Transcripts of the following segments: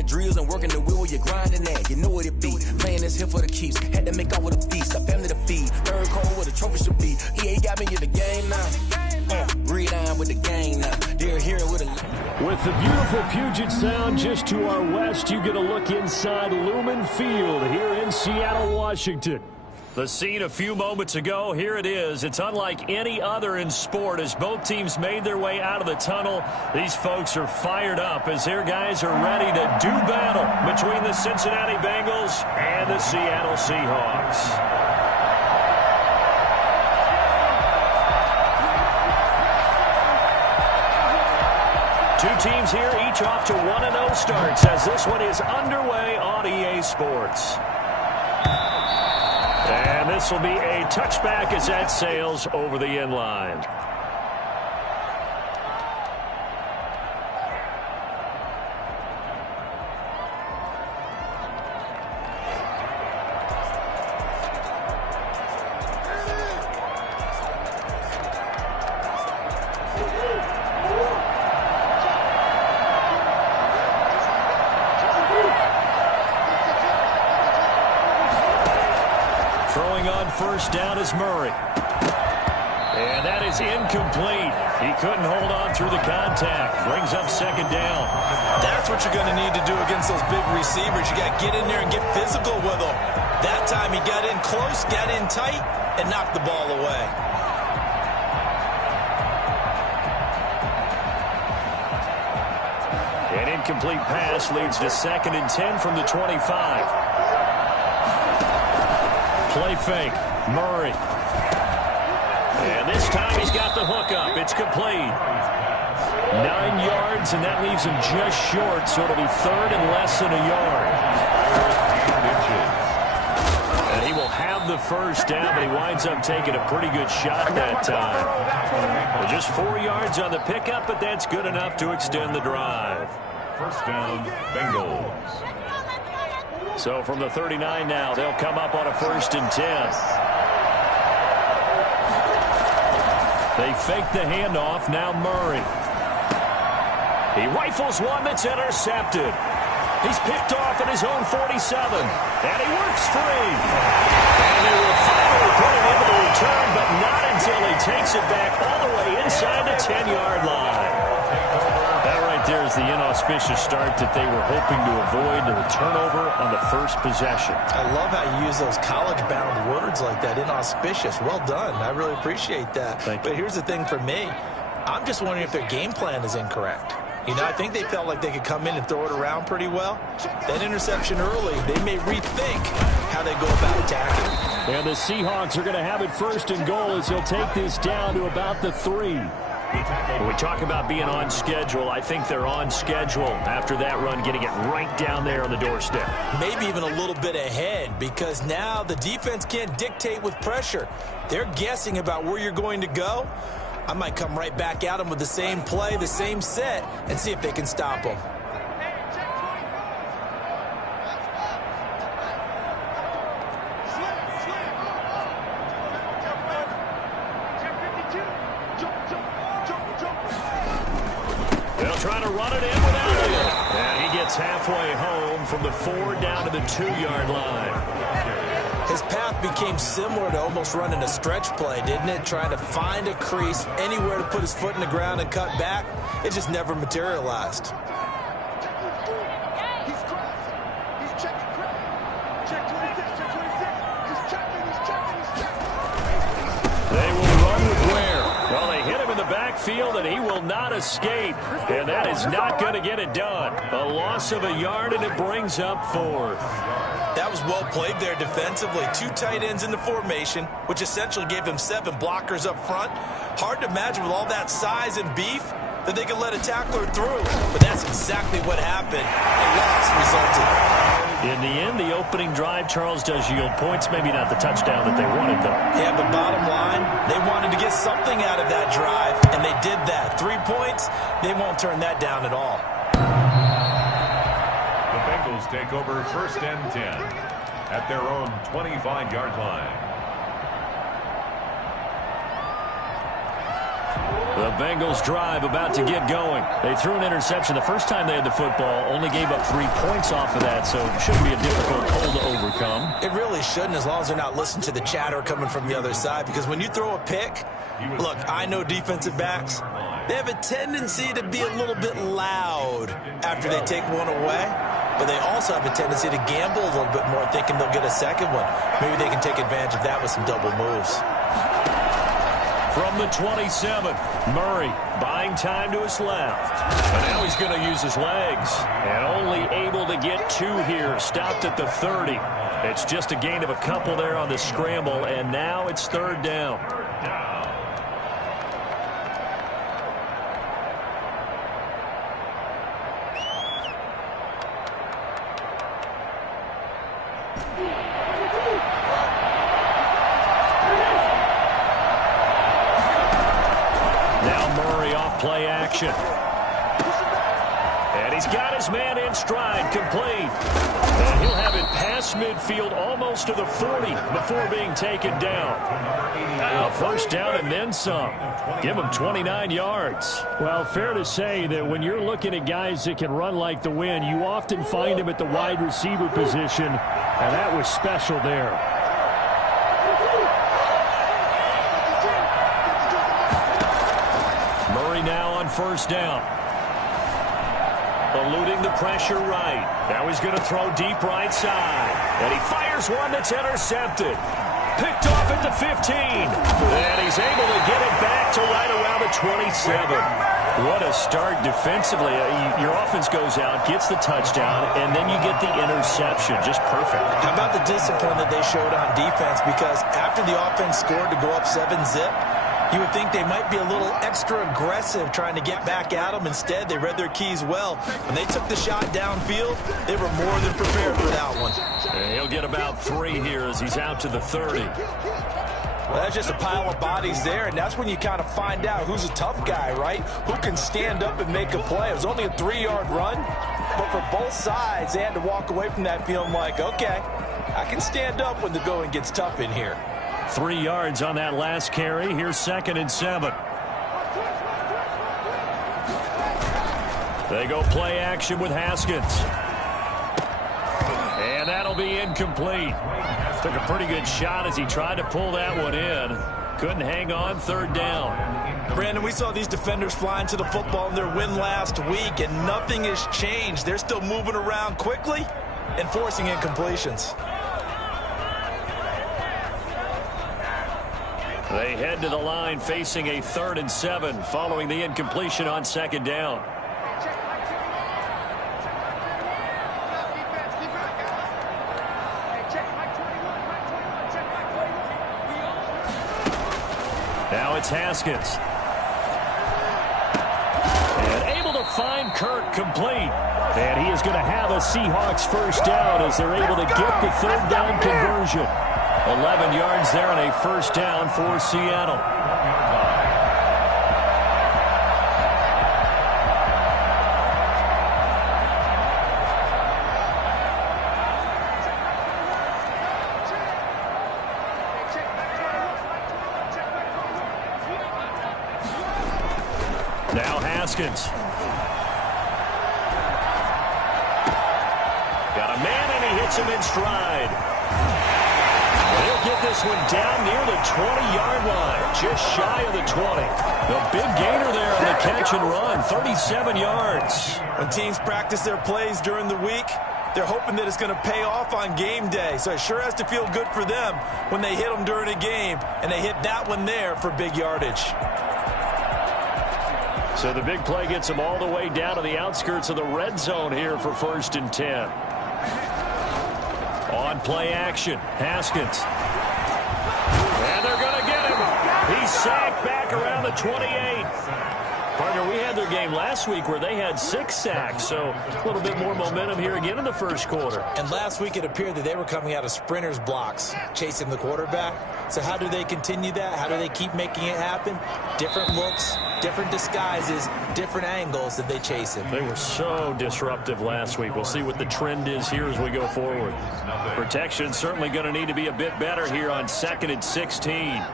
the drills and working the wheel, you're grinding that. You know what it be. Playing this here for the keeps. Had to make off with a feast. A family to feed. Third cold where the trophy should be. EA got me in the game now. Read on with the game now. They're here with a... With the beautiful Puget Sound just to our west, you get a look inside Lumen Field here in Seattle, Washington. The scene a few moments ago, here it is. It's unlike any other in sport as both teams made their way out of the tunnel. These folks are fired up as their guys are ready to do battle between the Cincinnati Bengals and the Seattle Seahawks. Two teams here, each off to 1-0 starts as this one is underway on EA Sports. And this will be a touchback as that sails over the end line. First down is Murray. And that is incomplete. He couldn't hold on through the contact. Brings up second down. That's what you're going to need to do against those big receivers. You got to get in there and get physical with them. That time he got in close, got in tight, and knocked the ball away. An incomplete pass leads to 2nd and 10 from the 25. Play fake. Murray. And this time he's got the hook up. It's complete. 9 yards, and that leaves him just short, so it'll be 3rd and less than a yard. And he will have the first down, but he winds up taking a pretty good shot that time. Well, just 4 yards on the pickup, but that's good enough to extend the drive. First down, Bengals. So from the 39 now, they'll come up on a 1st and 10. They fake the handoff. Now Murray. He rifles one that's intercepted. He's picked off at his own 47. And he works free. And they will finally put him into the return, but not until he takes it back all the way inside the 10-yard line. That right there is the inauspicious start that they were hoping to avoid, the turnover on the first possession. I love how you use those college-bound words like that, inauspicious. Well done. I really appreciate that. But here's the thing for me. I'm just wondering if their game plan is incorrect. You know, I think they felt like they could come in and throw it around pretty well. That interception early, they may rethink how they go about attacking. And the Seahawks are going to have it 1st and goal as he'll take this down to about the 3. When we talk about being on schedule, I think they're on schedule after that run, getting it right down there on the doorstep. Maybe even a little bit ahead, because now the defense can't dictate with pressure. They're guessing about where you're going to go. I might come right back at them with the same play, the same set, and see if they can stop them. They'll try to run it in without it. And he gets halfway home from the 4 down to the 2-yard line. His path became similar to almost running a stretch play, didn't it? Trying to find a crease, anywhere to put his foot in the ground and cut back. It just never materialized. They will run with Ware. Well, they hit him in the backfield, and he will not escape. And that is not going to get it done. A loss of a yard, and it brings up 4th. That was well played there defensively. 2 tight ends in the formation, which essentially gave them 7 blockers up front. Hard to imagine with all that size and beef that they could let a tackler through. But that's exactly what happened. A loss resulted. In the end, the opening drive, Charles, does yield points. Maybe not the touchdown that they wanted, though. Yeah, but bottom line, they wanted to get something out of that drive, and they did that. 3 points, they won't turn that down at all. The Bengals take over 1st and 10 at their own 25-yard line. The Bengals drive about to get going. They threw an interception the first time they had the football, only gave up 3 points off of that, so it shouldn't be a difficult hole to overcome. It really shouldn't, as long as they're not listening to the chatter coming from the other side, because when you throw a pick, look, I know defensive backs, they have a tendency to be a little bit loud after they take one away, but they also have a tendency to gamble a little bit more, thinking they'll get a second one. Maybe they can take advantage of that with some double moves. From the 27, Murray buying time to his left. And now he's going to use his legs. And only able to get 2 here. Stopped at the 30. It's just a gain of a couple there on the scramble. And now it's 3rd down. Play action. And he's got his man in stride, complete. And he'll have it past midfield almost to the 40 before being taken down. A 1st down and then some. Give him 29 yards. Well, fair to say that when you're looking at guys that can run like the wind, you often find him at the wide receiver position, and that was special there. Now on 1st down. Eluding the pressure right. Now he's going to throw deep right side. And he fires one that's intercepted. Picked off at the 15. And he's able to get it back to right around the 27. What a start defensively. Your offense goes out, gets the touchdown, and then you get the interception. Just perfect. How about the discipline that they showed on defense? Because after the offense scored to go up 7-zip, you would think they might be a little extra aggressive trying to get back at them. Instead, they read their keys well. When they took the shot downfield, they were more than prepared for that one. And he'll get about 3 here as he's out to the 30. Well, that's just a pile of bodies there, and that's when you kind of find out who's a tough guy, right? Who can stand up and make a play. It was only a 3-yard run, but for both sides, they had to walk away from that feeling like, okay, I can stand up when the going gets tough in here. 3 yards on that last carry. Here's 2nd and 7. They go play action with Haskins. And that'll be incomplete. Took a pretty good shot as he tried to pull that one in. Couldn't hang on. 3rd down. Brandon, we saw these defenders flying to the football in their win last week, and nothing has changed. They're still moving around quickly and forcing incompletions. They head to the line facing a 3rd and 7 following the incompletion on 2nd down. Now it's Haskins. And able to find Kirk complete. And he is going to have a Seahawks 1st down as they're able to get the 3rd down conversion. 11 yards there and a 1st down for Seattle. Now Haskins. Got a man and he hits him in stride. He'll get this one down near the 20-yard line, just shy of the 20. The big gainer there on the catch and run, 37 yards. When teams practice their plays during the week, they're hoping that it's going to pay off on game day. So it sure has to feel good for them when they hit them during a game, and they hit that one there for big yardage. So the big play gets them all the way down to the outskirts of the red zone here for 1st and 10. On play action, Haskins. And they're going to get him. He's sacked back around the 28. Partner, we had their game last week where they had 6 sacks, so a little bit more momentum here again in the 1st quarter. And last week it appeared that they were coming out of sprinters blocks, chasing the quarterback. So how do they continue that? How do they keep making it happen? Different looks, different disguises, different angles that they chase him. They were so disruptive last week. We'll see what the trend is here as we go forward. Protection certainly going to need to be a bit better here on 2nd and 16.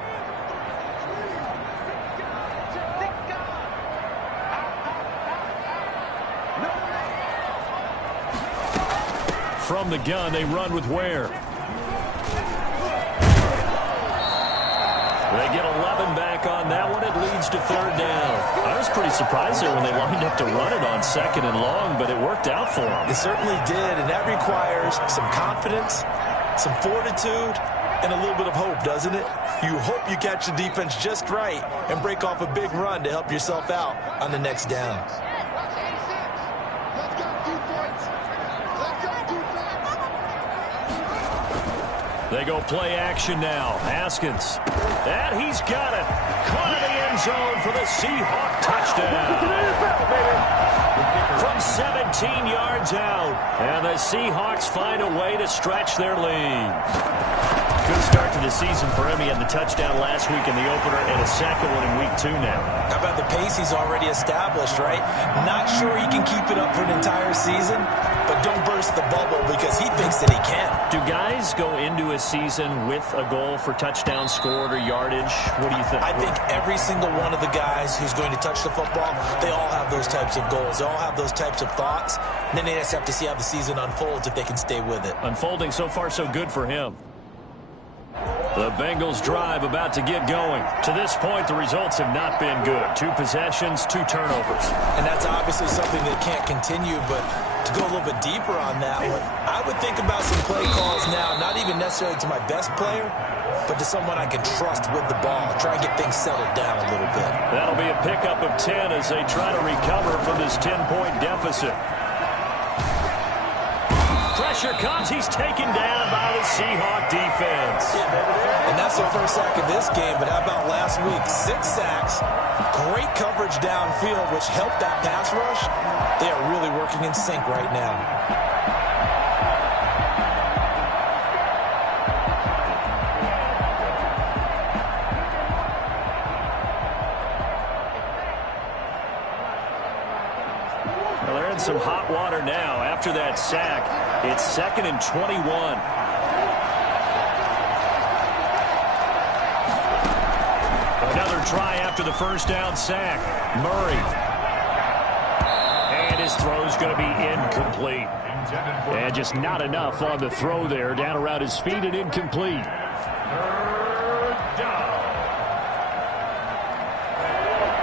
from the gun. They run with Ware. They get 11 back on that one. It leads to third down. I was pretty surprised there when they lined up to run it on second and long, but it worked out for them. It certainly did, and that requires some confidence, some fortitude, and a little bit of hope, doesn't it? You hope you catch the defense just right and break off a big run to help yourself out on the next down. They go play action now. Haskins. And he's got it. Caught in the end zone for the Seahawk touchdown. From 17 yards out. And the Seahawks find a way to stretch their lead. Good start to the season for him. He had the touchdown last week in the opener and a second one in week 2 now. How about the pace he's already established, right? Not sure he can keep it up for an entire season, but don't burst the bubble because he thinks that he can. Do guys go into a season with a goal for touchdown scored or yardage? What do you think? I think every single one of the guys who's going to touch the football, they all have those types of goals. They all have those types of thoughts. And then they just have to see how the season unfolds if they can stay with it. Unfolding so far so good for him. The Bengals drive about to get going. To this point, the results have not been good. 2 possessions, 2 turnovers. And that's obviously something that can't continue, but to go a little bit deeper on that one, I would think about some play calls now, not even necessarily to my best player, but to someone I can trust with the ball. Try and get things settled down a little bit. That'll be a pickup of 10 as they try to recover from this 10-point deficit. Pressure comes. He's taken down by the Seahawk defense. And that's their first sack of this game, but how about last week? 6 sacks, great coverage downfield, which helped that pass rush. They are really working in sync right now. Well, they're in some hot water now. After that sack, it's 2nd and 21. Another try after the first down sack. Murray. And his throw's going to be incomplete. And just not enough on the throw there. Down around his feet and incomplete.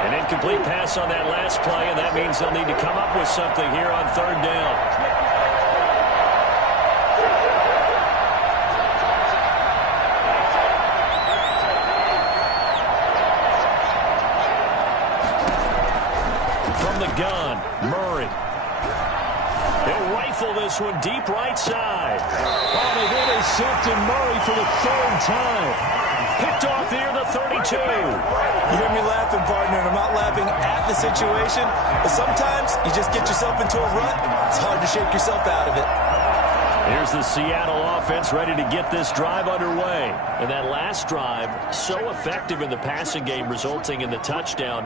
An incomplete pass on that last play, and that means they'll need to come up with something here on third down. From the gun, Murray. He'll rifle this one deep right side. Oh, they've intercepted Murray for the 3rd time. Picked off near the 32. You hear me laughing, partner, and I'm not laughing at the situation, but sometimes you just get yourself into a rut. It's hard to shake yourself out of it. Here's the Seattle offense ready to get this drive underway. And that last drive, so effective in the passing game, resulting in the touchdown.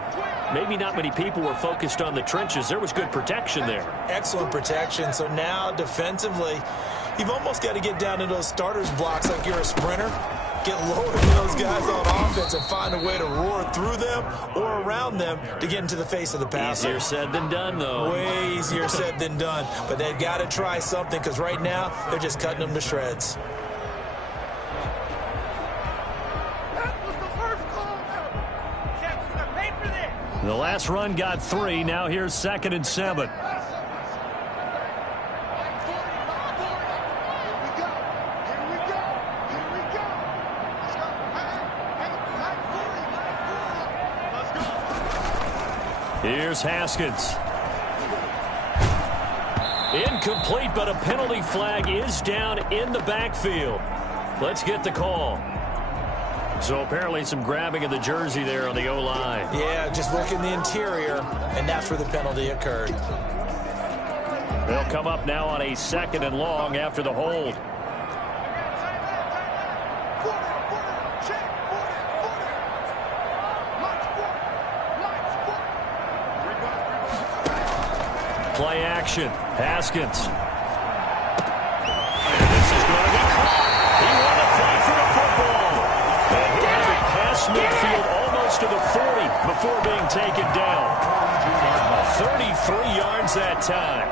Maybe not many people were focused on the trenches. There was good protection there. Excellent protection. So now, defensively, you've almost got to get down to those starters blocks like you're a sprinter. Get lower than those guys on offense and find a way to roar through them or around them to get into the face of the passer. Easier said than done, though. Way easier said than done. But they've got to try something because right now they're just cutting them to shreds. The last run got 3. Now here's 2nd and 7. Here's Haskins. Incomplete, but a penalty flag is down in the backfield. Let's get the call. So apparently some grabbing of the jersey there on the O-line. Yeah, just look in the interior, and that's where the penalty occurred. They'll come up now on a 2nd and long after the hold. Play action. Haskins. And this is going to be caught. He won the fight for the football. And he'll have it past midfield almost to the 40 before being taken down. 33 yards that time.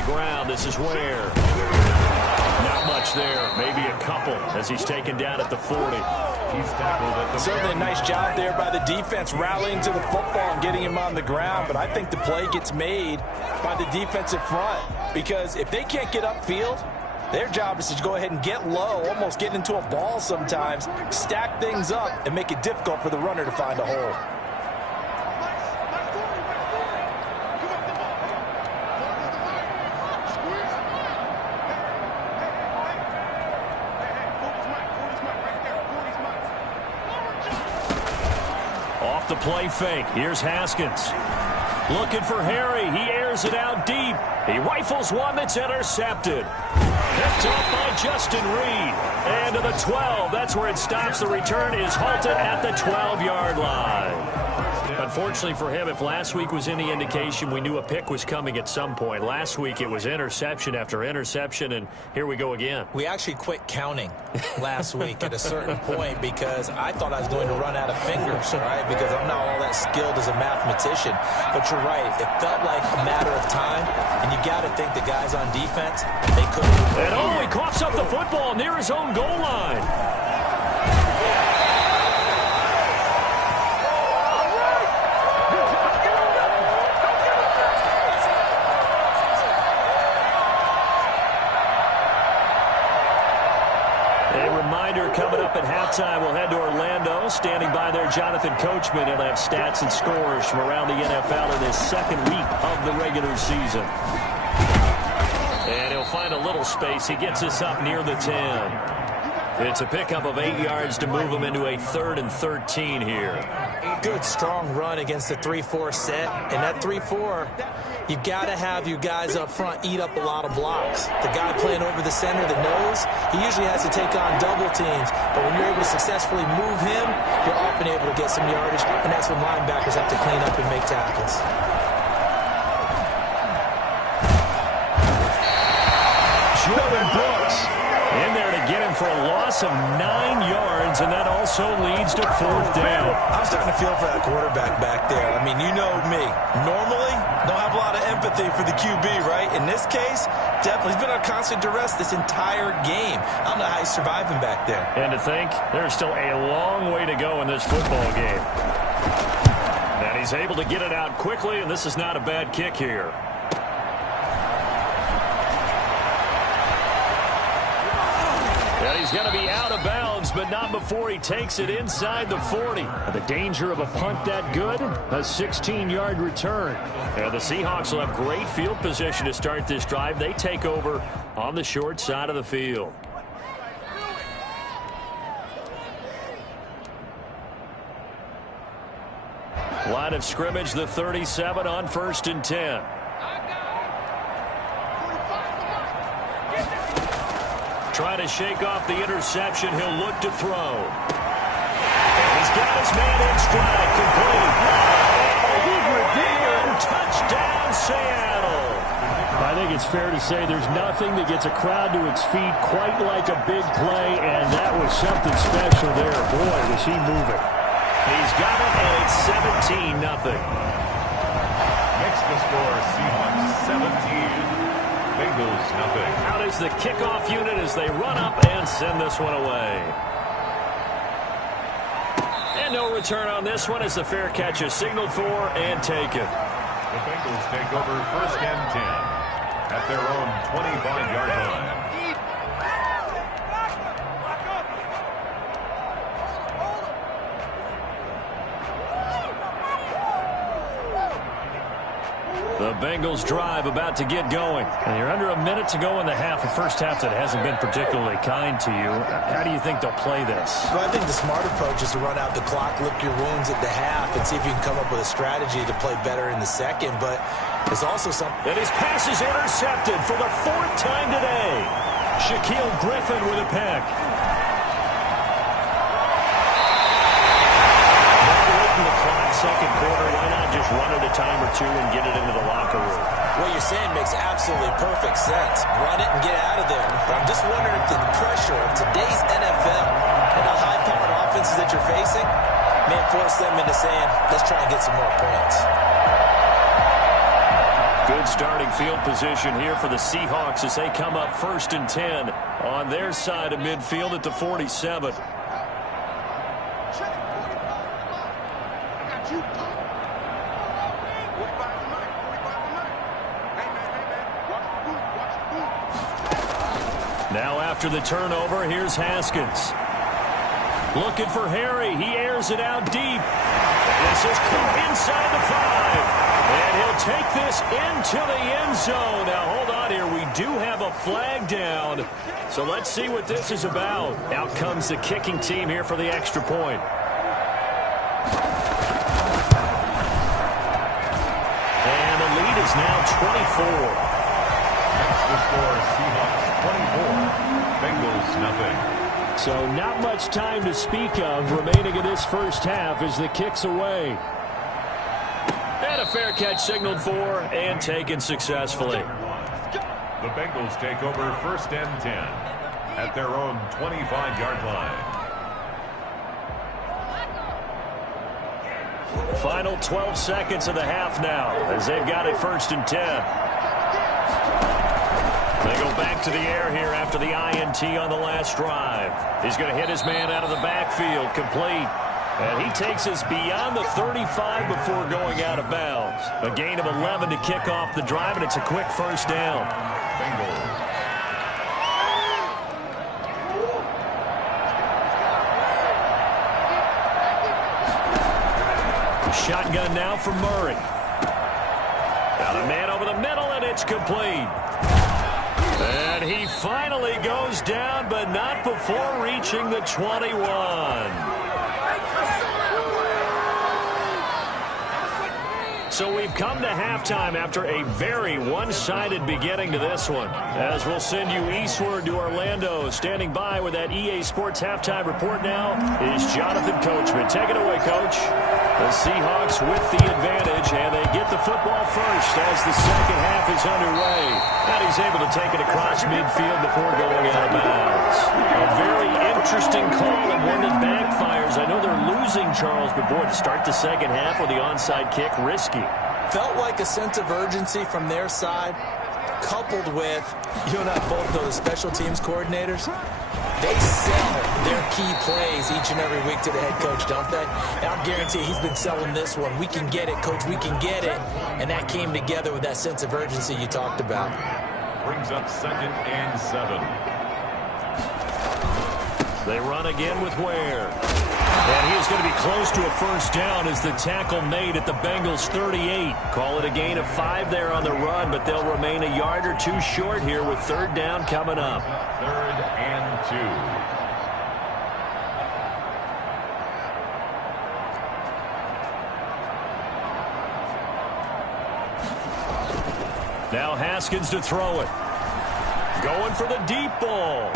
the ground. This is where. Not much there. Maybe a couple as he's taken down at the 40. He's tackled at the Certainly a nice job there by the defense rallying to the football and getting him on the ground. But I think the play gets made by the defensive front because if they can't get upfield, their job is to go ahead and get low, almost get into a ball sometimes, stack things up, and make it difficult for the runner to find a hole. Off the play fake. Here's Haskins. Looking for Harry. He airs it out deep. He rifles one that's intercepted. Picked up by Justin Reed. And to the 12. That's where it stops. The return is halted at the 12-yard line. Unfortunately for him, if last week was any indication, we knew a pick was coming at some point. Last week it was interception after interception, and here we go again. We actually quit counting last week at a certain point because I thought I was going to run out of fingers, all right, because I'm not all that skilled as a mathematician. But you're right. It felt like a matter of time, and you got to think the guys on defense, they couldn't. And he coughs up the football near his own goal line. Coming up at halftime, we'll head to Orlando. Standing by there, Jonathan Coachman. He'll have stats and scores from around the NFL in his second week of the regular season. And he'll find a little space. He gets us up near the 10. It's a pickup of 8 yards to move him into a 3rd and 13 here. Good, strong run against the 3-4 set. And that 3-4, you've got to have your guys up front eat up a lot of blocks. The guy playing over the center, the nose, he usually has to take on double teams. But when you're able to successfully move him, you're often able to get some yardage. And that's when linebackers have to clean up and make tackles. Jordan Brooks in there to get him for a loss of 9 yards, and that also leads to 4th down. I'm starting to feel for that quarterback back there. I mean, you know me. Normally, don't have a lot of empathy for the QB, right? In this case, definitely. He's been on constant duress this entire game. I don't know how he's surviving back there. And to think, there's still a long way to go in this football game. And he's able to get it out quickly, and this is not a bad kick here. And he's going to be out of bounds, but not before he takes it inside the 40. The danger of a punt that good, a 16-yard return. And the Seahawks will have great field position to start this drive. They take over on the short side of the field. Line of scrimmage, the 37 on 1st and 10. Trying to shake off the interception. He'll look to throw. And he's got his man in stride. Complete. And touchdown, Seattle. I think it's fair to say there's nothing that gets a crowd to its feet quite like a big play, and that was something special there. Boy, was he moving. He's got it, and it's 17-0. Makes the score Seahawks 17. Bengals nothing. Out is the kickoff unit as they run up and send this one away. And no return on this one as the fair catch is signaled for and taken. The Bengals take over 1st and 10 at their own 25-yard line. The Bengals drive about to get going. And you're under a minute to go in the half, a first half that hasn't been particularly kind to you. How do you think they'll play this? Well, I think the smart approach is to run out the clock, lick your wounds at the half, and see if you can come up with a strategy to play better in the second. But there's also something. And his pass is intercepted for the 4th time today. Shaquille Griffin with a pick. Second quarter, why not just run it a time or two and get it into the locker room? What you're saying makes absolutely perfect sense. Run it and get out of there. But I'm just wondering if the pressure of today's NFL and the high-powered offenses that you're facing may force them into saying, let's try and get some more points. Good starting field position here for the Seahawks as they come up 1st and 10 on their side of midfield at the 47. Now after the turnover, here's Haskins. Looking for Harry. He airs it out deep. This is caught inside the 5. And he'll take this into the end zone. Now, hold on here. We do have a flag down. So let's see what this is about. Out comes the kicking team here for the extra point. And the lead is now 24. That's the score. Seahawks 24. Bengals nothing. So not much time to speak of remaining in this first half as the kick's away. And a fair catch signaled for and taken successfully. The Bengals take over 1st and 10 at their own 25-yard line. Final 12 seconds of the half now as they've got it 1st and 10. They go back to the air here after the INT on the last drive. He's going to hit his man out of the backfield, complete. And he takes us beyond the 35 before going out of bounds. A gain of 11 to kick off the drive, and it's a quick first down. Bengals. Shotgun now for Murray. Got a man over the middle, and it's complete. And he finally goes down, but not before reaching the 21. So we've come to halftime after a very one-sided beginning to this one. As we'll send you eastward to Orlando. Standing by with that EA Sports halftime report now is Jonathan Coachman. Take it away, Coach. The Seahawks with the advantage, and they get the football first as the second half is underway. And he's able to take it across midfield before going out of bounds. A very interesting call and one that backfires. I know they're losing, Charles, but boy, to start the second half with the onside kick, risky. Felt like a sense of urgency from their side, coupled with, you and I both know the special teams coordinators. They sell their key plays each and every week to the head coach, don't they? And I'll guarantee he's been selling this one. We can get it, Coach. We can get it. And that came together with that sense of urgency you talked about. Brings up 2nd and 7. They run again with Ware. And he is going to be close to a first down as the tackle made at the Bengals 38. Call it a gain of 5 there on the run, but they'll remain a yard or two short here with 3rd down coming up. 3rd and 2. Now Haskins to throw it. Going for the deep ball.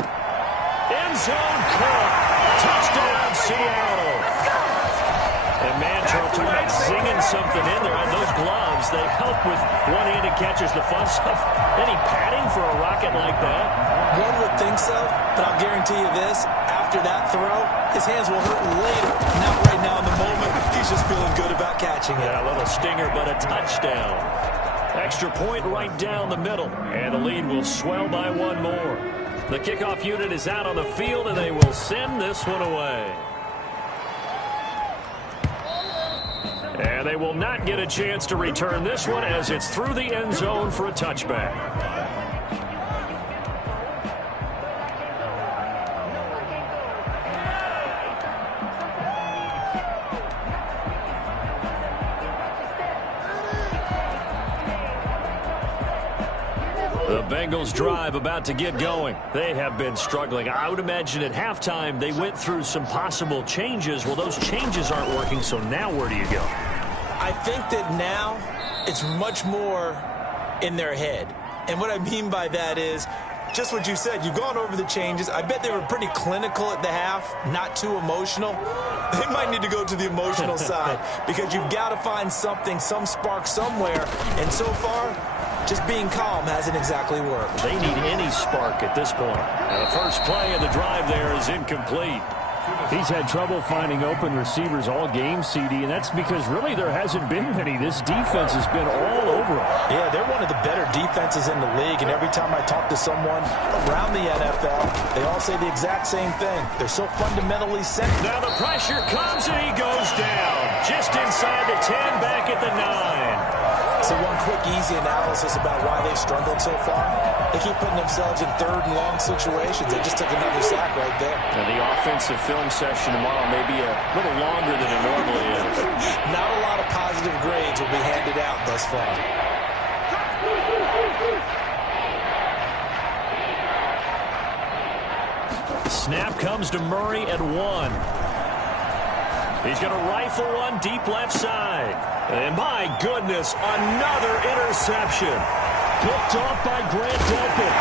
End zone caught. Touchdown, Seattle. And Mantrell talking about zinging something in there on those gloves. They help with one-handed catches, the fun stuff. Any padding for a rocket like that? One would think so, but I'll guarantee you this. After that throw, his hands will hurt later. Not right now in the moment. He's just feeling good about catching it. Yeah, a little stinger, but a touchdown. Extra point right down the middle. And the lead will swell by one more. The kickoff unit is out on the field, and they will send this one away. And they will not get a chance to return this one as it's through the end zone for a touchback. The Bengals drive about to get going. They have been struggling. I would imagine at halftime they went through some possible changes. Well, those changes aren't working, so now where do you go? I think that now it's much more in their head. And what I mean by that is just what you said. You've gone over the changes. I bet they were pretty clinical at the half, not too emotional. They might need to go to the emotional side because you've got to find something, some spark somewhere. And so far, just being calm hasn't exactly worked. They need any spark at this point. And the first play of the drive there is incomplete. He's had trouble finding open receivers all game, CD, and that's because really there hasn't been many. This defense has been all over him. Yeah, they're one of the better defenses in the league, and every time I talk to someone around the NFL, they all say the exact same thing. They're so fundamentally set. Now the pressure comes, and he goes down. Just inside the 10, back at the 9. So one quick, easy analysis about why they've struggled so far. They keep putting themselves in third and long situations. They just took another sack right there. And the offensive film session tomorrow may be a little longer than it normally is. Not a lot of positive grades will be handed out thus far. Snap comes to Murray at 1. He's going to rifle one deep left side. And my goodness, another interception. Picked off by Grant Delpit.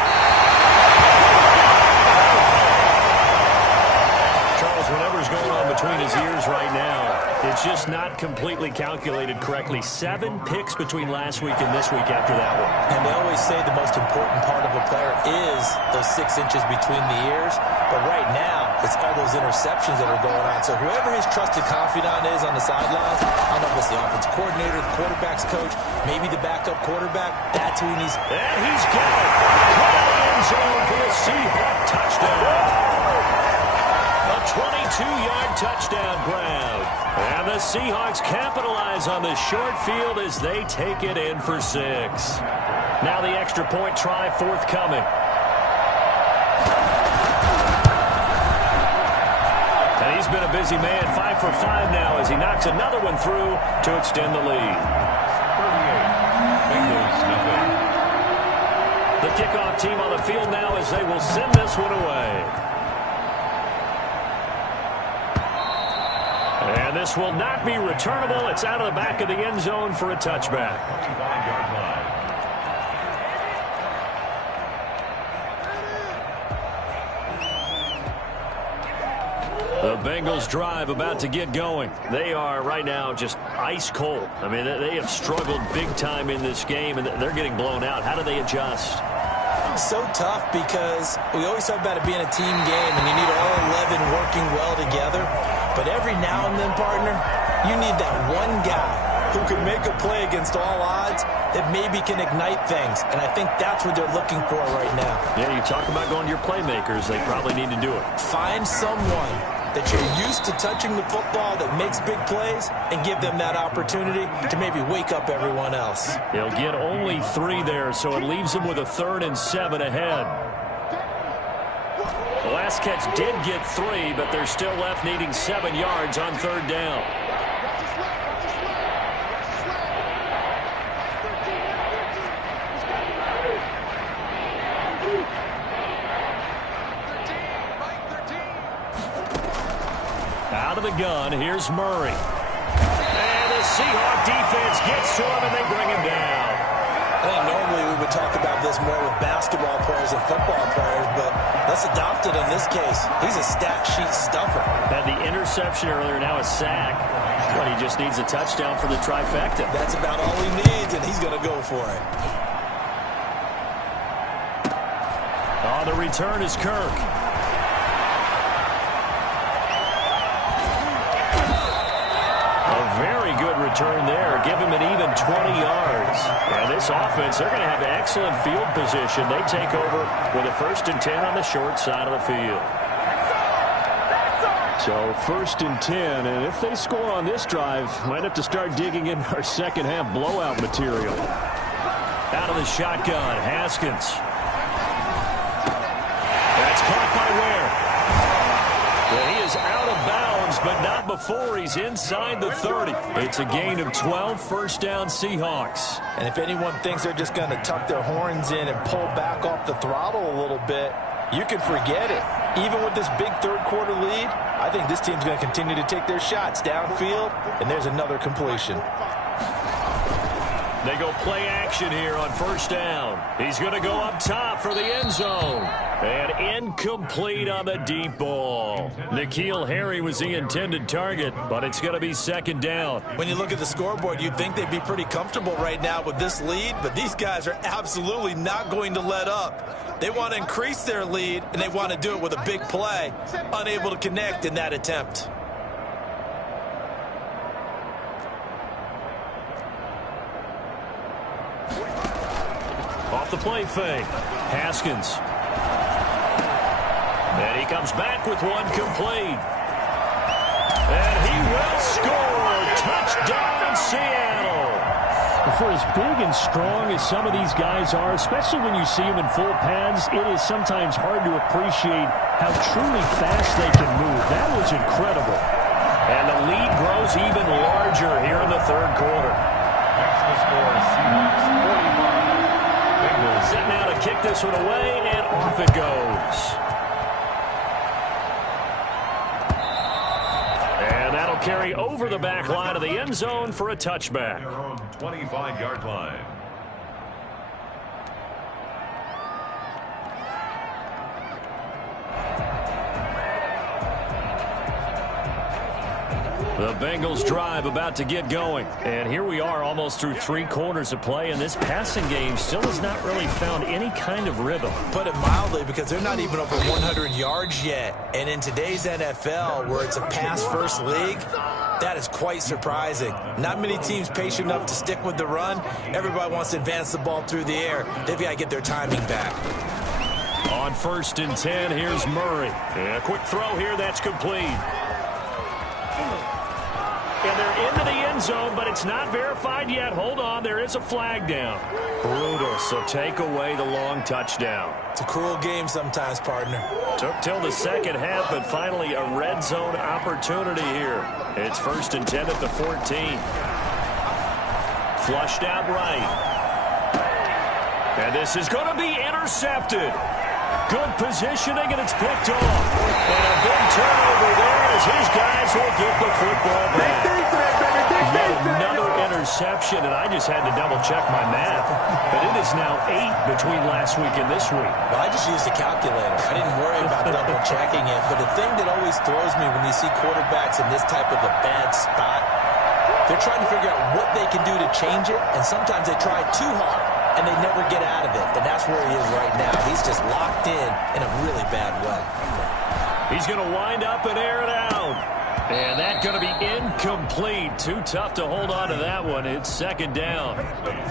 Charles, whatever's going on between his ears right now, it's just not completely calculated correctly. 7 picks between last week and this week after that one. And they always say the most important part of a player is those 6 inches between the ears. But right now, it's all those interceptions that are going on. So whoever his trusted confidant is on the sidelines, I don't know if it's the offensive coordinator, the quarterback's coach, maybe the backup quarterback, that's who he needs. And he's got it. Right in the end zone for a Seahawk touchdown. A 22-yard touchdown grab. And the Seahawks capitalize on the short field as they take it in for 6. Now the extra point try forthcoming. And he's been a busy man, 5 for 5 now as he knocks another one through to extend the lead. 38. Bengals, nothing. The kickoff team on the field now as they will send this one away. And this will not be returnable. It's out of the back of the end zone for a touchback. 25-yard line. The Bengals drive about to get going. They are right now just ice cold. I mean, they have struggled big time in this game, and they're getting blown out. How do they adjust? So tough because we always talk about it being a team game, and you need all 11 working well together. But every now and then, partner, you need that one guy who can make a play against all odds that maybe can ignite things. And I think that's what they're looking for right now. Yeah, you talk about going to your playmakers. They probably need to do it. Find someone that you're used to touching the football that makes big plays and give them that opportunity to maybe wake up everyone else. They'll get only 3 there, so it leaves them with a 3rd and 7 ahead. The last catch did get 3, but they're still left needing 7 yards on 3rd down. Out of the gun, here's Murray. And the Seahawk defense gets to him, and they bring him down. I think normally we would talk about this more with basketball players and football players, but let's adopt it in this case. He's a stat sheet stuffer. Had the interception earlier, now a sack. But he just needs a touchdown for the trifecta. That's about all he needs, and he's going to go for it. On the return is Kirk. Very good return there. Give him an even 20 yards. And this offense, they're going to have excellent field position. They take over with a 1st and 10 on the short side of the field. So 1st and 10, and if they score on this drive, might have to start digging in our second half blowout material. Out of the shotgun, Haskins. That's caught by Ware. Well, he is out of bounds, but not before he's inside the 30. It's a gain of 12, 1st down Seahawks. And if anyone thinks they're just going to tuck their horns in and pull back off the throttle a little bit, you can forget it. Even with this big 3rd quarter lead, I think this team's going to continue to take their shots downfield, and there's another completion. They go play action here on first down. He's going to go up top for the end zone. And incomplete on the deep ball. N'Keal Harry was the intended target, but it's going to be second down. When you look at the scoreboard, you'd think they'd be pretty comfortable right now with this lead, but these guys are absolutely not going to let up. They want to increase their lead, and they want to do it with a big play. Unable to connect in that attempt. Off the play fake. Haskins. And he comes back with one complete. And he will score. Touchdown, Seattle. For as big and strong as some of these guys are, especially when you see them in full pads, it is sometimes hard to appreciate how truly fast they can move. That was incredible. And the lead grows even larger here in the third quarter. Next to score, Seahawks 45. Bengals Set now to kick this one away, and off it goes. And that'll carry over the back line of the end zone for a touchback. their own 25-yard line. The Bengals drive about to get going. And here we are almost through 3 quarters of play, and this passing game still has not really found any kind of rhythm. Put it mildly, because they're not even over 100 yards yet. And in today's NFL, where it's a pass-first league, that is quite surprising. Not many teams patient enough to stick with the run. Everybody wants to advance the ball through the air. They've got to get their timing back. On 1st and 10, here's Murray. And a quick throw here, that's complete. And they're into the end zone, but it's not verified yet. Hold on, there is a flag down. Brutal, so take away the long touchdown. It's a cruel game sometimes, partner. Took till the second half, but finally a red zone opportunity here. It's 1st and 10 at the 14. Flushed out right. And this is going to be intercepted. Good positioning, and it's picked off. And a big turnover there as his guys will get the football back. Yet another interception, and I just had to double-check my math. But it is now 8 between last week and this week. Well, I just used a calculator. I didn't worry about double-checking it. But the thing that always throws me when you see quarterbacks in this type of a bad spot, they're trying to figure out what they can do to change it, and sometimes they try too hard, and they never get out of it. And that's where he is right now. He's just locked in a really bad way. He's going to wind up and air it out. And that's going to be incomplete. Too tough to hold on to that one. It's 2nd down.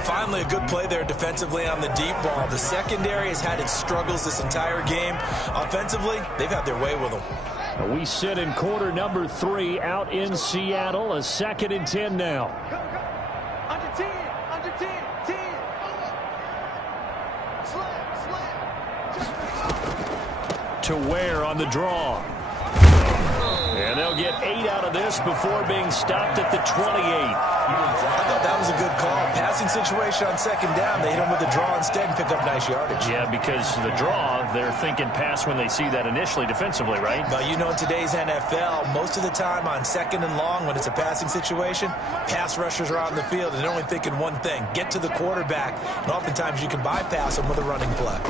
Finally, a good play there defensively on the deep ball. The secondary has had its struggles this entire game. Offensively, they've had their way with them. We sit in quarter number 3 out in Seattle. A 2nd and 10 now. Under 10, under 10, 10. Slam. To Ware on the draw. And they'll get 8 out of this before being stopped at the 28. I thought that was a good call. Passing situation on 2nd down. They hit him with the draw instead and pick up nice yardage. Yeah, because the draw, they're thinking pass when they see that initially defensively, right? But you know, in today's NFL, most of the time on 2nd and long, when it's a passing situation, pass rushers are on the field, and they're only thinking one thing: get to the quarterback. And oftentimes you can bypass them with a running play.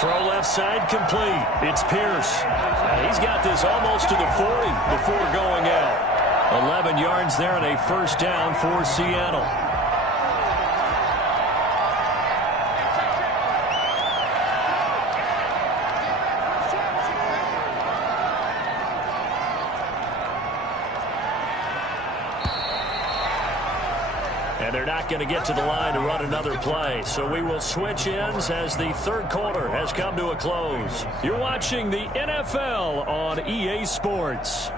Throw left side complete. It's Pierce. He's got this almost to the 40 before going out. 11 yards there and a 1st down for Seattle. And they're not going to get to the line to run another play. So we will switch ends as the 3rd quarter has come to a close. You're watching the NFL on EA Sports.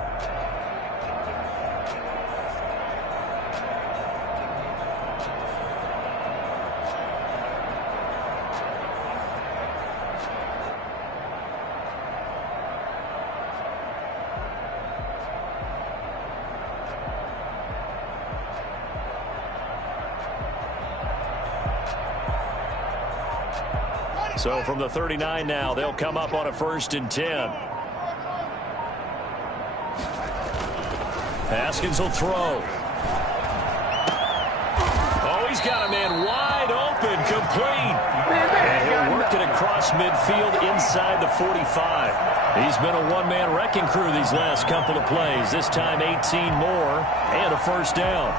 So from the 39 now, they'll come up on a 1st and 10. Haskins will throw. Oh, he's got a man wide open, complete. And he'll work it across midfield inside the 45. He's been a one-man wrecking crew these last couple of plays. This time 18 more and a first down.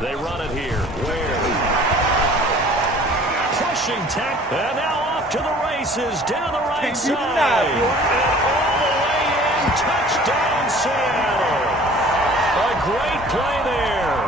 They run it here. Where? Pushing tack. And now off to the races. Down the right side. And all the way in. Touchdown, Seattle. A great play there.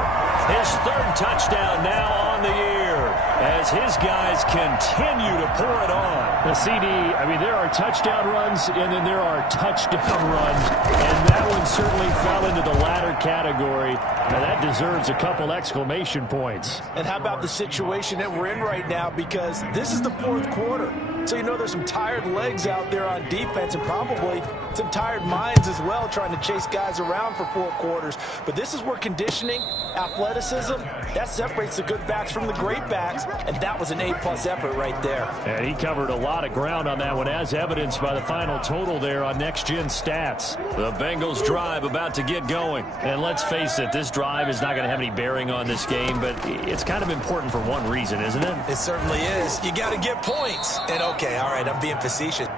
His third touchdown now on the year as his guys continue to pour it on. The CD, I mean, there are touchdown runs, and then there are touchdown runs, and that one certainly fell into the latter category. Now, that deserves a couple exclamation points. And how about the situation that we're in right now, because this is the fourth quarter. So you know there's some tired legs out there on defense and probably some tired minds as well trying to chase guys around for 4 quarters. But this is where conditioning, athleticism, that separates the good backs from the great backs, and that was an A-plus effort right there. And he covered a lot of ground on that one, as evidenced by the final total there on next-gen stats. The Bengals drive about to get going. And let's face it, this drive is not going to have any bearing on this game, but it's kind of important for one reason, isn't it? It certainly is. You got to get points. And okay, all right, I'm being facetious.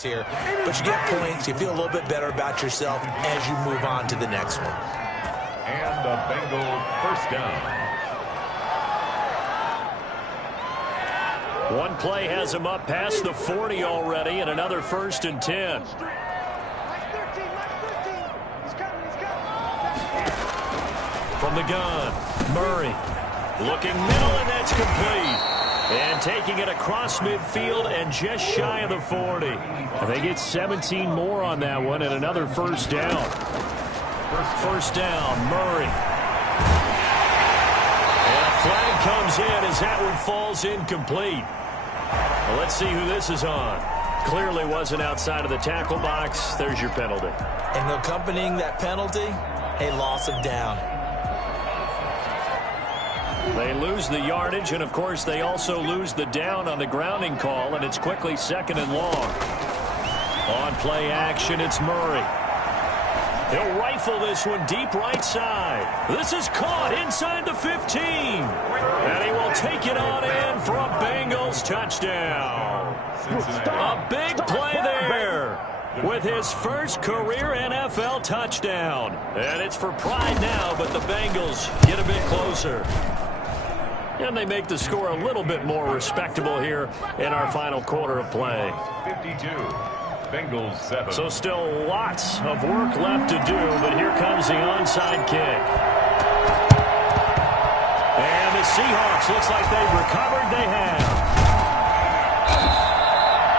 Here, but you get points, you feel a little bit better about yourself as you move on to the next one. And a Bengal first down. One play has him up past the 40 already, and another 1st and 10. From the gun, Murray looking middle, and that's complete. And taking it across midfield and just shy of the 40. They get 17 more on that one and another first down. First down, Murray. And a flag comes in as that one falls incomplete. Well, let's see who this is on. Clearly wasn't outside of the tackle box. There's your penalty. And accompanying that penalty, a loss of down. They lose the yardage, and, of course, they also lose the down on the grounding call, and it's quickly 2nd and long. On play action, it's Murray. He'll rifle this one deep right side. This is caught inside the 15. And he will take it on in for a Bengals touchdown. A big play there with his first career NFL touchdown. And it's for pride now, but the Bengals get a bit closer. And they make the score a little bit more respectable here in our final quarter of play. 52, Bengals 7. So still lots of work left to do, but here comes the onside kick. And the Seahawks, looks like they've recovered. They have.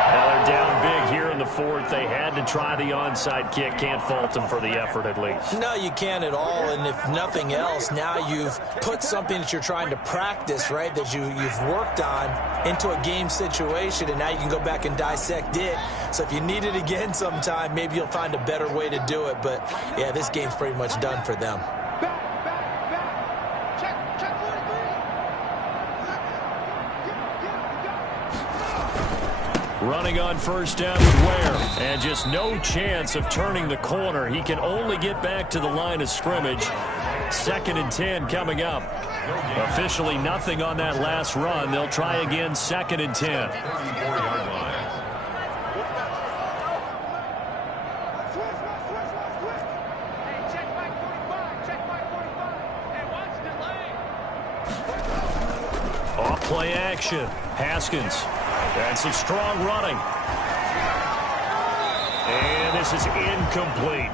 Now they're down big here in the 4th. They had to try the onside kick. Can't fault them for the effort, at least. No, you can't at all. And if nothing else, now you've put something that you're trying to practice, right, that you've worked on into a game situation, and now you can go back and dissect it. So if you need it again sometime, maybe you'll find a better way to do it. But, yeah, this game's pretty much done for them. Running on first down with Ware. And just no chance of turning the corner. He can only get back to the line of scrimmage. 2nd and 10 coming up. Officially nothing on that last run. They'll try again 2nd and 10. 34-yard line. Off play action. Haskins. And some strong running. this is incomplete.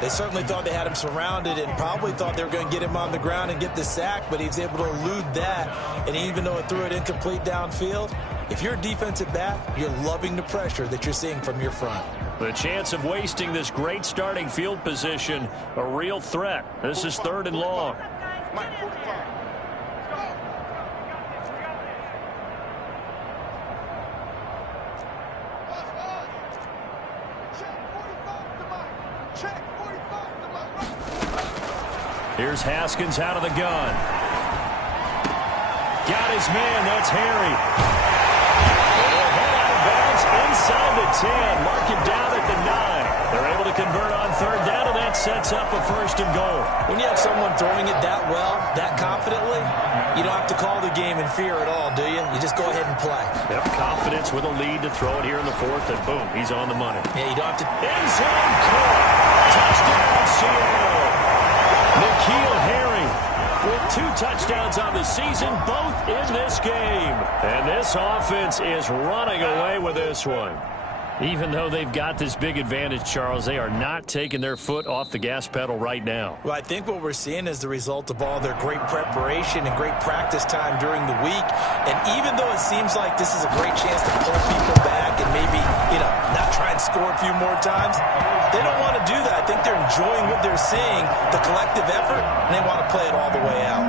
They certainly thought they had him surrounded and probably thought they were going to get him on the ground and get the sack, but he was able to elude that. And even though it threw it incomplete downfield, if you're a defensive back, you're loving the pressure that you're seeing from your front. The chance of wasting this great starting field position, a real threat. This is 3rd and long. Here's Haskins out of the gun. Got his man. That's Harry. They'll head out of bounds inside the 10. Mark him down at the 9. They're able to convert on 3rd down, and that sets up a 1st and goal. When you have someone throwing it that well, that confidently, you don't have to call the game in fear at all, do you? You just go ahead and play. Yep, confidence with a lead to throw it here in the 4th, and boom, he's on the money. Yeah, you don't have to. End zone caught. Touchdown, Seattle. N'Keal Harry with 2 touchdowns on the season, both in this game. And this offense is running away with this one. Even though they've got this big advantage, Charles, they are not taking their foot off the gas pedal right now. Well, I think what we're seeing is the result of all their great preparation and great practice time during the week. And even though it seems like this is a great chance to pull people back and maybe, not try and score a few more times, they don't want to do that. I think they're enjoying what they're seeing, the collective effort, and they want to play it all the way out.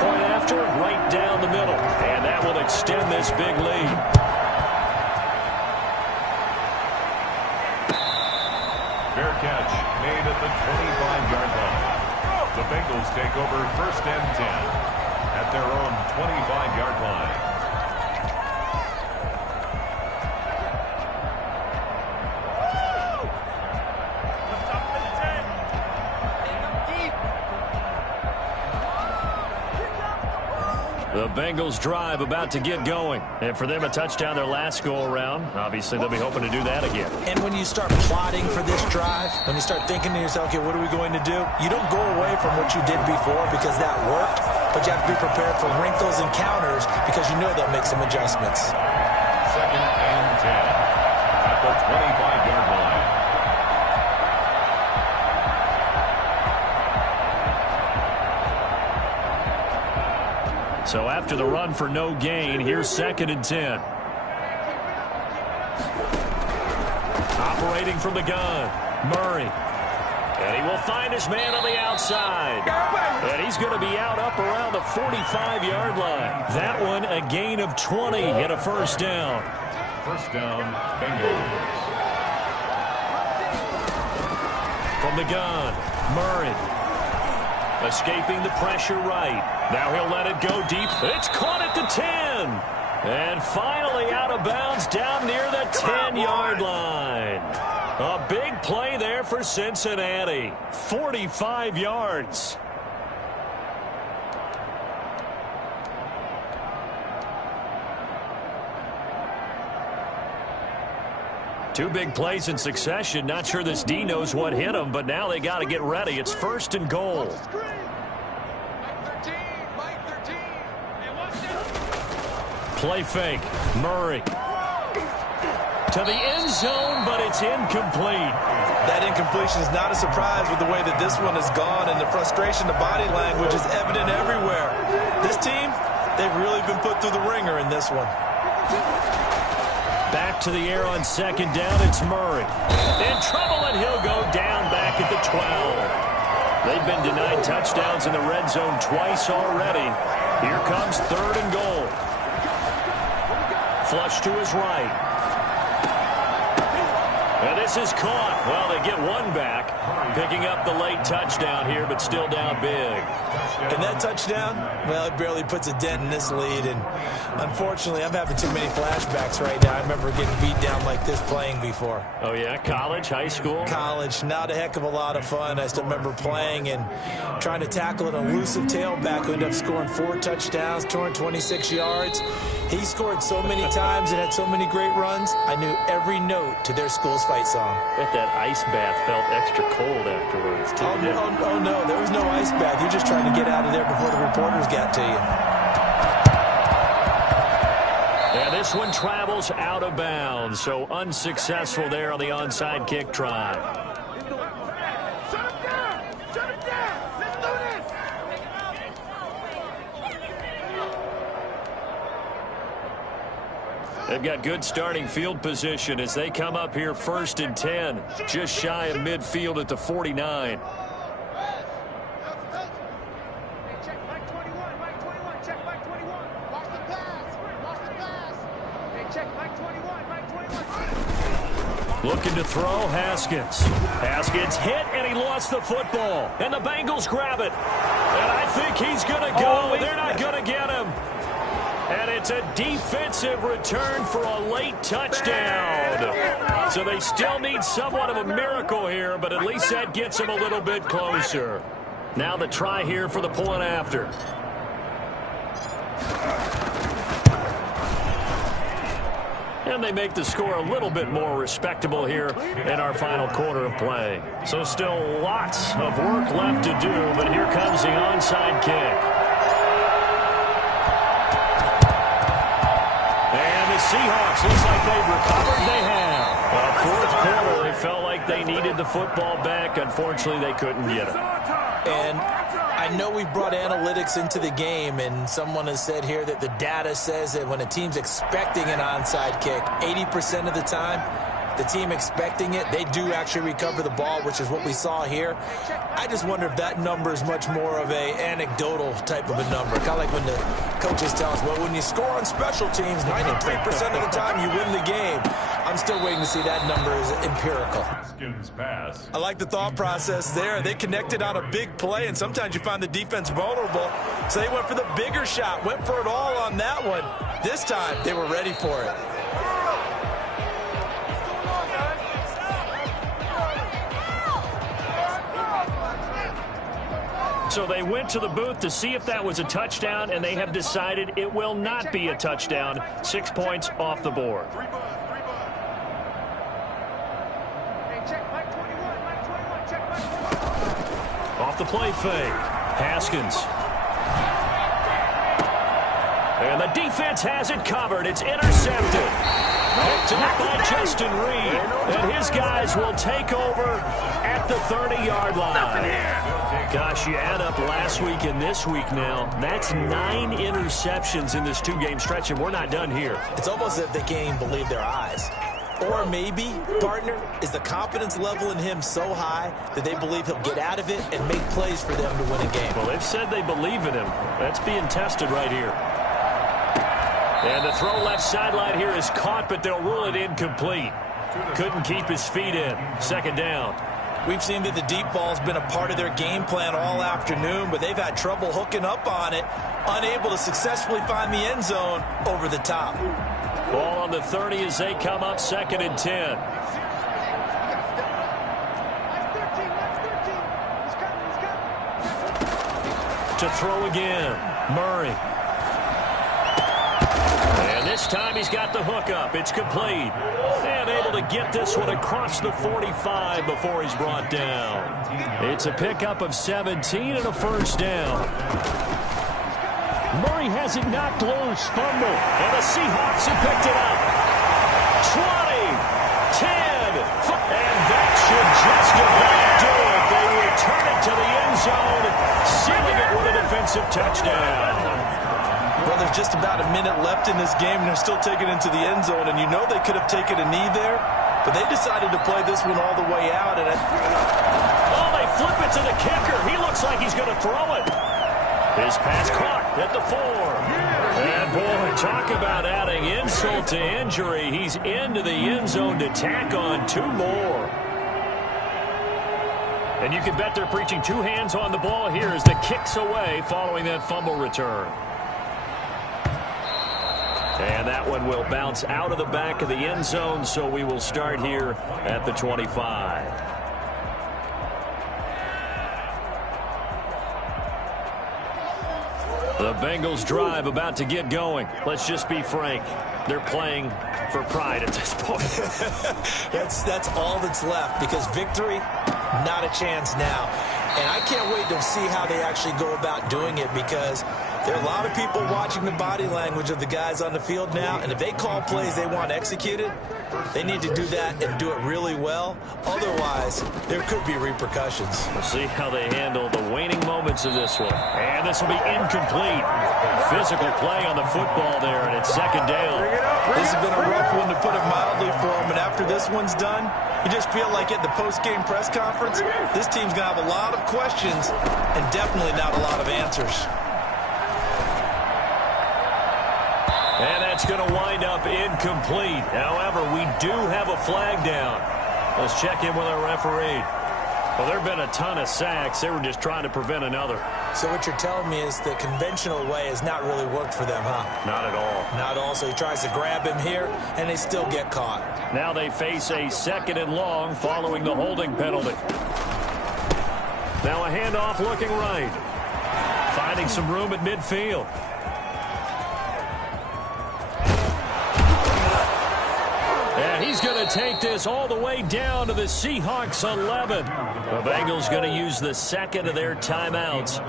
Point after, right down the middle. And that will extend this big lead. Fair catch made at the 25-yard line. The Bengals take over 1st and 10 at their own 25-yard line. The Bengals drive about to get going. And for them, a touchdown their last go-around. Obviously, they'll be hoping to do that again. And when you start plotting for this drive, when you start thinking to yourself, okay, what are we going to do? You don't go away from what you did before because that worked, but you have to be prepared for wrinkles and counters because you know they'll make some adjustments. 2nd and 10 at the 25-yard line. So after the run for no gain, here's 2nd and 10. Operating from the gun, Murray. And he will find his man on the outside. And he's going to be out up around the 45-yard line. That one a gain of 20 and a 1st down. 1st down, Bengals. From the gun, Murray. Escaping the pressure right. Now he'll let it go deep. It's caught at the 10. And finally out of bounds down near the 10-yard line. A big play there for Cincinnati. 45 yards. Two big plays in succession. Not sure this D knows what hit him, but now they got to get ready. It's 1st and goal. Play fake. Murray. To the end zone, but it's incomplete. That incompletion is not a surprise with the way that this one has gone, and the frustration, the body language is evident everywhere. This team, they've really been put through the ringer in this one. Back to the air on 2nd down, it's Murray. In trouble, and he'll go down back at the 12. They've been denied touchdowns in the red zone twice already. Here comes 3rd and goal. Flush to his right. And this is caught. Well, they get one back. Picking up the late touchdown here, but still down big. And that touchdown, well, it barely puts a dent in this lead. And unfortunately, I'm having too many flashbacks right now. I remember getting beat down like this playing before. Oh, yeah? College, high school? College, not a heck of a lot of fun. I still remember playing and trying to tackle an elusive tailback who ended up scoring 4 touchdowns, 226 yards. He scored so many times and had so many great runs, I knew every note to their school's fight song. Bet that ice bath felt extra cold afterwards, too. Oh, no, there was no ice bath. You're just trying to get out of there before the reporters got to you. And this one travels out of bounds, so unsuccessful there on the onside kick try. They've got good starting field position as they come up here 1st and 10, just shy of midfield at the 49. Looking to throw, Haskins. Haskins hit, and he lost the football. And the Bengals grab it. And I think he's going to go. They're not going to get him. And it's a defensive return for a late touchdown. So they still need somewhat of a miracle here, but at least that gets them a little bit closer. Now the try here for the point after. And they make the score a little bit more respectable here in our final quarter of play. So still lots of work left to do, but here comes the onside kick. And the Seahawks, looks like they've recovered. They have. Fourth quarter, they felt like they needed the football back. Unfortunately, they couldn't get it. And I know we brought analytics into the game, and someone has said here that the data says that when a team's expecting an onside kick, 80% of the time, the team expecting it, they do actually recover the ball, which is what we saw here. I just wonder if that number is much more of a anecdotal type of a number. Kind of like when the coaches tell us, well, when you score on special teams, 93% of the time you win the game. I'm still waiting to see that number is empirical. Pass. I like the thought process there. They connected on a big play, and sometimes you find the defense vulnerable. So they went for the bigger shot, went for it all on that one. This time, they were ready for it. So they went to the booth to see if that was a touchdown, and they have decided it will not be a touchdown. 6 points off the board. Off the play fake. Haskins. And the defense has it covered. It's intercepted. Picked up by Justin Reed. And his guys will take over at the 30-yard line. Gosh, you add up last week and this week now. That's 9 interceptions in this 2-game stretch, and we're not done here. It's almost as if they can't even believe their eyes. Or maybe, partner, is the confidence level in him so high that they believe he'll get out of it and make plays for them to win a game. Well, they've said they believe in him. That's being tested right here. And the throw left sideline here is caught, but they'll rule it incomplete. Couldn't keep his feet in. 2nd down. We've seen that the deep ball's been a part of their game plan all afternoon, but they've had trouble hooking up on it, unable to successfully find the end zone over the top. Ball on the 30 as they come up 2nd and 10. To throw again, Murray. And this time he's got the hook up. It's complete. And able to get this one across the 45 before he's brought down. It's a pickup of 17 and a 1st down. Murray has it knocked loose. Fumble. And the Seahawks have picked it up. 20, 10, and that should just about do it. They return it to the end zone, sealing it with a defensive touchdown. Well, there's just about a minute left in this game, and they're still taking it into the end zone, and you know they could have taken a knee there, but they decided to play this one all the way out. And they flip it to the kicker. He looks like he's going to throw it. His pass caught at the 4. And, boy, talk about adding insult to injury. He's into the end zone to tack on 2 more. And you can bet they're preaching 2 hands on the ball here as the kick's away following that fumble return. And that one will bounce out of the back of the end zone, so we will start here at the 25. The Bengals drive about to get going. Let's just be frank. They're playing for pride at this point. that's all that's left, because victory, not a chance now. And I can't wait to see how they actually go about doing it, because There are a lot of people watching the body language of the guys on the field now, and if they call plays they want executed, they need to do that and do it really well. Otherwise, there could be repercussions. We'll see how they handle the waning moments of this one. And this will be incomplete. Physical play on the football there, and it's second down. This has been a rough one, to put it mildly, for them, and after this one's done, you just feel like at the post-game press conference, this team's going to have a lot of questions and definitely not a lot of answers. And that's going to wind up incomplete. However, we do have a flag down. Let's check in with our referee. Well, there have been a ton of sacks. They were just trying to prevent another. So what you're telling me is the conventional way has not really worked for them, huh? Not at all. Not all. So he tries to grab him here, and they still get caught. Now they face a 2nd and long following the holding penalty. Now a handoff looking right. Finding some room at midfield. And he's going to take this all the way down to the Seahawks 11. The Bengals going to use the 2nd of their timeouts,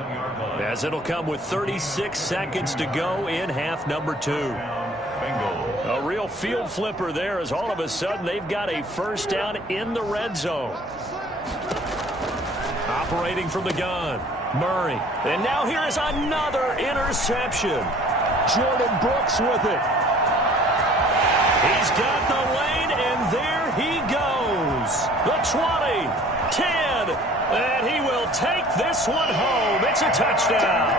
as it'll come with 36 seconds to go in half number 2. A real field flipper there, as all of a sudden they've got a first down in the red zone. Operating from the gun, Murray. And now here is another interception. Jordan Brooks with it. He's got the lane, and there he goes. The 20, 10, and he will take this one home. It's a touchdown.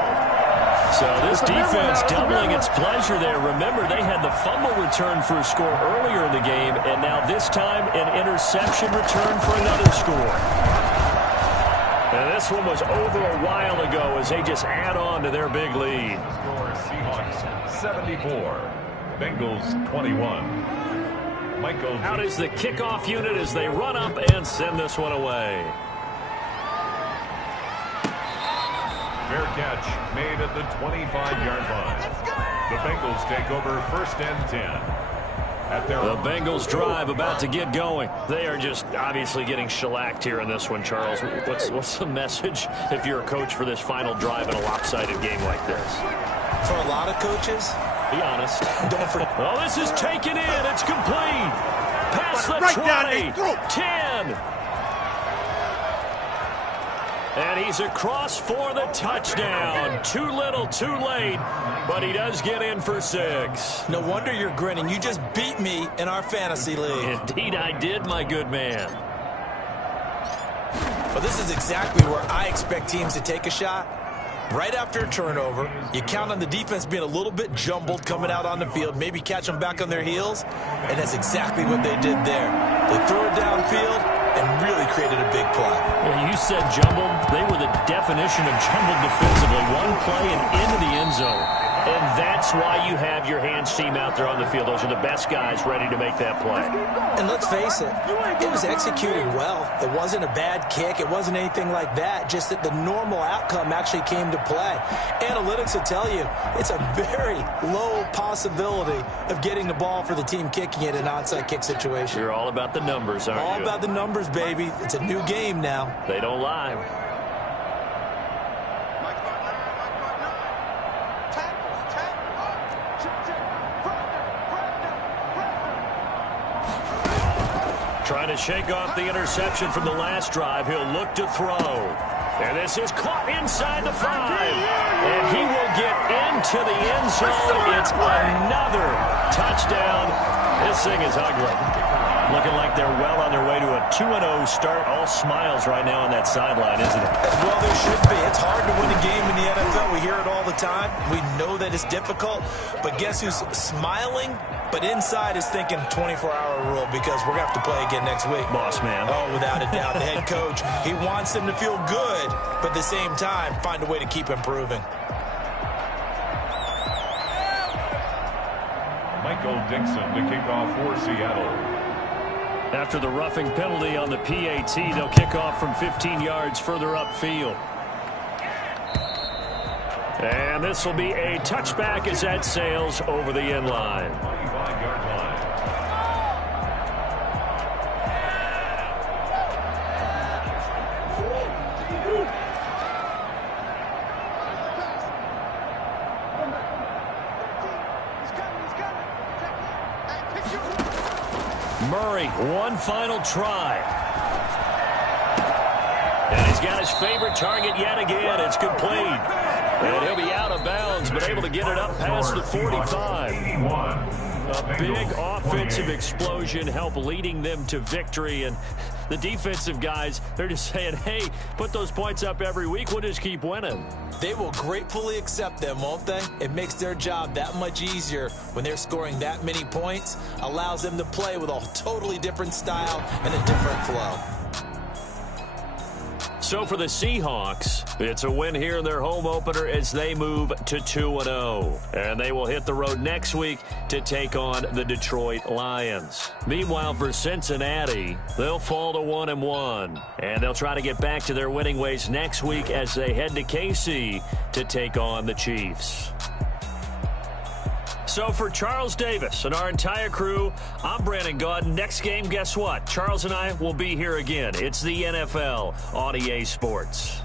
So this defense doubling its pleasure there. Remember, they had the fumble return for a score earlier in the game, and now this time an interception return for another score. And this one was over a while ago as they just add on to their big lead. Score Seahawks 74. Bengals 21. Michael. Out is the kickoff unit as they run up and send this one away. Fair catch made at the 25-yard line. The Bengals take over 1st and 10. The Bengals drive about to get going. They are just obviously getting shellacked here in this one, Charles. What's the message if you're a coach for this final drive in a lopsided game like this? For a lot of coaches, be honest. Don't forget. Oh, this is taken in. It's complete. Past the 20. 10. And he's across for the touchdown. Too little, too late. But he does get in for 6. No wonder you're grinning. You just beat me in our fantasy league. Indeed I did, my good man. Well, this is exactly where I expect teams to take a shot. Right after a turnover, you count on the defense being a little bit jumbled coming out on the field, maybe catch them back on their heels, and that's exactly what they did there. They threw it downfield and really created a big play. Yeah, you said jumbled. They were the definition of jumbled defensively. One play and into the end zone. And that's why you have your hands team out there on the field. Those are the best guys ready to make that play. And let's face it, it was executed well. It wasn't a bad kick. It wasn't anything like that. Just that the normal outcome actually came to play. Analytics will tell you it's a very low possibility of getting the ball for the team kicking it in an onside kick situation. You're all about the numbers, aren't you? All about the numbers, baby. It's a new game now. They don't lie. Trying to shake off the interception from the last drive. He'll look to throw. And this is caught inside the 5. And he will get into the end zone. It's another touchdown. This thing is ugly. Looking like they're well on their way to a 2-0 start. All smiles right now on that sideline, isn't it? Well, there should be. It's hard to win a game in the NFL. We hear it all the time. We know that it's difficult. But guess who's smiling? But inside is thinking 24-hour rule because we're going to have to play again next week. Boss man. Oh, without a doubt. The head coach, he wants them to feel good, but at the same time, find a way to keep improving. Michael Dixon to kick off for Seattle. After the roughing penalty on the PAT, they'll kick off from 15 yards further upfield. And this will be a touchback as that sails over the end line. 25-yard line. One final try. And he's got his favorite target yet again. It's complete. And he'll be out of bounds, but able to get it up past the 45. A big offensive explosion helped leading them to victory. And the defensive guys, they're just saying, hey, put those points up every week. We'll just keep winning. They will gratefully accept them, won't they? It makes their job that much easier when they're scoring that many points. Allows them to play with a totally different style and a different flow. So for the Seahawks, it's a win here in their home opener as they move to 2-0. And they will hit the road next week to take on the Detroit Lions. Meanwhile, for Cincinnati, they'll fall to 1-1. And they'll try to get back to their winning ways next week as they head to KC to take on the Chiefs. So for Charles Davis and our entire crew, I'm Brandon Gaudin. Next game, guess what? Charles and I will be here again. It's the NFL on EA Sports.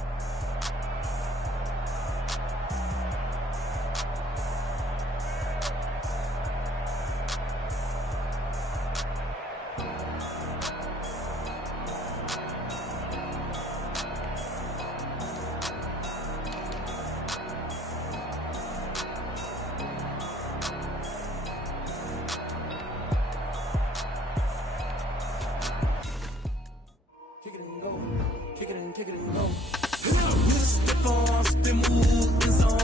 Kick it and go. Step on, spin, move, is on.